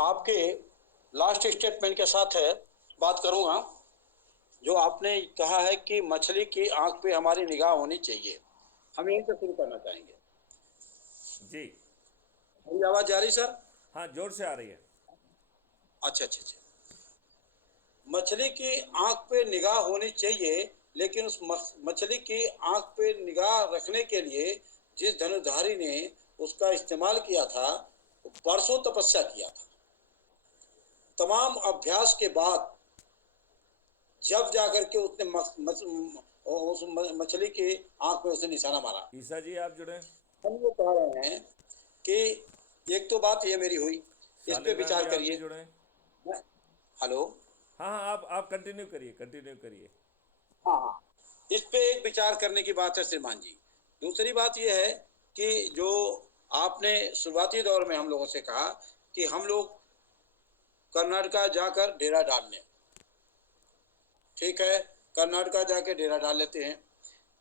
आपके last statement के साथ है बात करूंगा। जो आपने कहा है कि मछली की आंख पे हमारी निगाह होनी चाहिए, हम यहीं से शुरू करना चाहेंगे। जी। मेरी आवाज जा रही सर? हाँ, जोर से आ रही है। अच्छा अच्छा अच्छा। मछली की आंख पे निगाह होनी चाहिए, लेकिन उस मछली की आंख पे निगाह रखने के लिए जिस धनुर्धारी ने उसका इस्तेमाल किया था, वो बरसों तपस्या किया था। तमाम अभ्यास के बाद जब जाकर के उसने उस मछली की आंख में उसने निशाना मारा। ईसा जी आप जुड़े। हम ये कह रहे हैं कि एक तो बात ये मेरी हुई, इस पे शालिग्राम विचार जी आप भी करिए। जुड़े। हेलो। हाँ हाँ, आप कंटिन्यू करिए, कंटिन्यू करिए। हाँ हाँ, इस पे एक विचार करने की बात है श्रीमान जी। दूसरी बात यह है कि जो आपने शुरुआती दौर में हम लोगों से कहा कि हम लोग कर्नाटका जाकर डेरा डाल लें। ठीक है, कर्नाटका जाके डेरा डाल लेते हैं,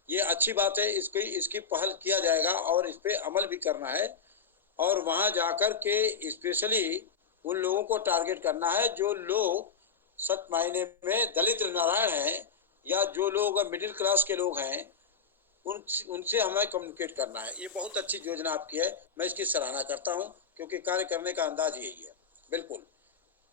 ये अच्छी बात है। इसकी इसकी पहल किया जाएगा और इस पे अमल भी करना है। और वहां जाकर के स्पेशली उन लोगों को टारगेट करना है जो लोग सच मायने में दलित नारायण हैं, या जो लोग मिडिल क्लास के लोग हैं, उन उनसे हमें कम्युनिकेट करना है। ये बहुत अच्छी योजना आपकी है, मैं इसकी सराहना करता हूं, क्योंकि कार्य करने का अंदाज यही है। बिल्कुल।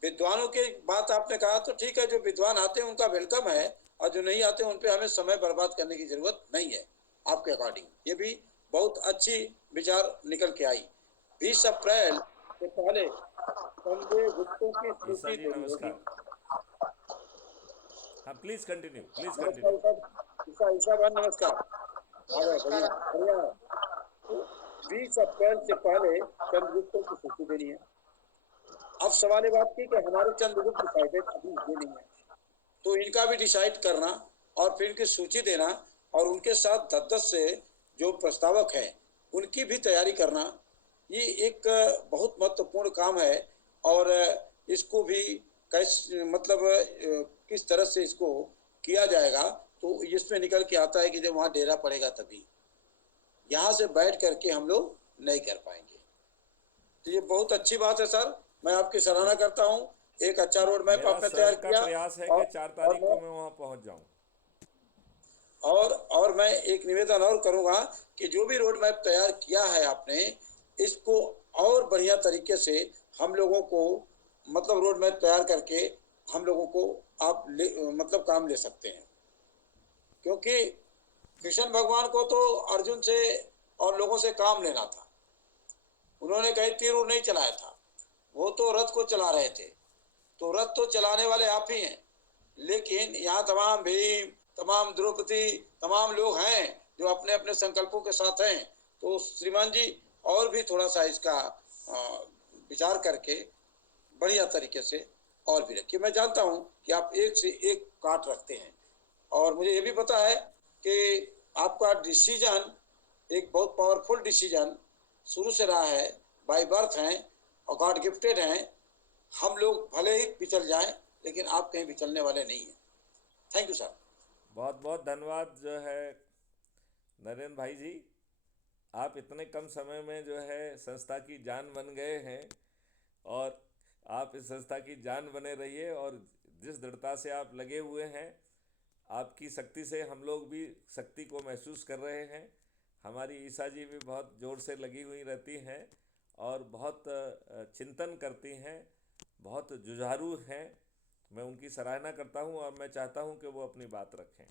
विद्वानों की बात आपने कहा तो ठीक है, जो विद्वान आते हैं उनका वेलकम है, और जो नहीं आते उन पे हमें समय बर्बाद करने की जरूरत नहीं है। आपके अकॉर्डिंग ये भी बहुत अच्छी विचार निकल के आई। 20 अप्रैल से पहले संजय गुप्तों की ईसा सूची जी देनी होगी। नमस्कार। हाँ, प्लीज़ कंटिन्यू, प्लीज़ नमस्कार कंटिन्यू। ईसा। ईसा भाई नमस्कार। आ गए, बढ़िया बढ़िया। तो 20 अप्रैल से पहले चंद्रगुप्तों की सूची देनी है। अब सवाल ये बात की कि हमारे चंद्रगुप्त डिसाइडेड अभी ये नहीं है, तो इनका भी डिसाइड करना और फिर इनकी सूची देना, और उनके साथ 10-10 से जो प्रस्तावक हैं उनकी भी तैयारी करना, ये एक बहुत महत्वपूर्ण काम है। और इसको भी मतलब किस तरह से इसको किया जाएगा, तो इसमें निकल के आता है कि जब वहां डेरा पड़ेगा तभी, यहाँ से बैठ करके हम लोग नहीं कर पाएंगे। तो ये बहुत अच्छी बात है सर, मैं आपकी सराहना करता हूँ। एक अच्छा रोड मैप मेरा आपने तैयार स्वयं का किया। प्रयास है कि और 4 तारीख मैं को मैं वहाँ पहुँच जाऊँ। और मैं एक निवेदन और करूंगा कि जो भी रोड मैप तैयार किया है आपने, इसको और बढ़िया तरीके से हम लोगों को, मतलब रोड मैप तैयार करके हम लोगों को आप मतलब काम ले सकते हैं। क्योंकि कृष्ण भगवान को तो अर्जुन से और लोगों से काम लेना था, उन्होंने कहीं तीर उर नहीं चलाया था, वो तो रथ को चला रहे थे। तो रथ तो चलाने वाले आप ही हैं, लेकिन यहाँ तमाम भीम, तमाम द्रौपदी, तमाम लोग हैं जो अपने अपने संकल्पों के साथ हैं। तो श्रीमान जी और भी थोड़ा सा इसका विचार करके बढ़िया तरीके से और भी रखिए। मैं जानता हूं कि आप एक से एक काट रखते हैं, और मुझे ये भी पता है कि आपका डिसीजन एक बहुत पावरफुल डिसीजन शुरू से रहा है, बाय बर्थ हैं और गॉड गिफ्टेड हैं। हम लोग भले ही पिछल जाएं, लेकिन आप कहीं पिछलने वाले नहीं हैं। Thank you sir. बहुत बहुत धन्यवाद जो है नरेंद्र भाई जी। आप इतने कम समय में जो है संस्था की जान बन गए हैं, और आप इस संस्था की जान बने रहिए। और जिस दृढ़ता से आप लगे हुए हैं, आपकी शक्ति से हम लोग भी शक्ति को महसूस कर रहे हैं। हमारी ईसा जी भी बहुत ज़ोर से लगी हुई रहती हैं और बहुत चिंतन करती हैं, बहुत जुझारू हैं। मैं उनकी सराहना करता हूं और मैं चाहता हूं कि वो अपनी बात रखें।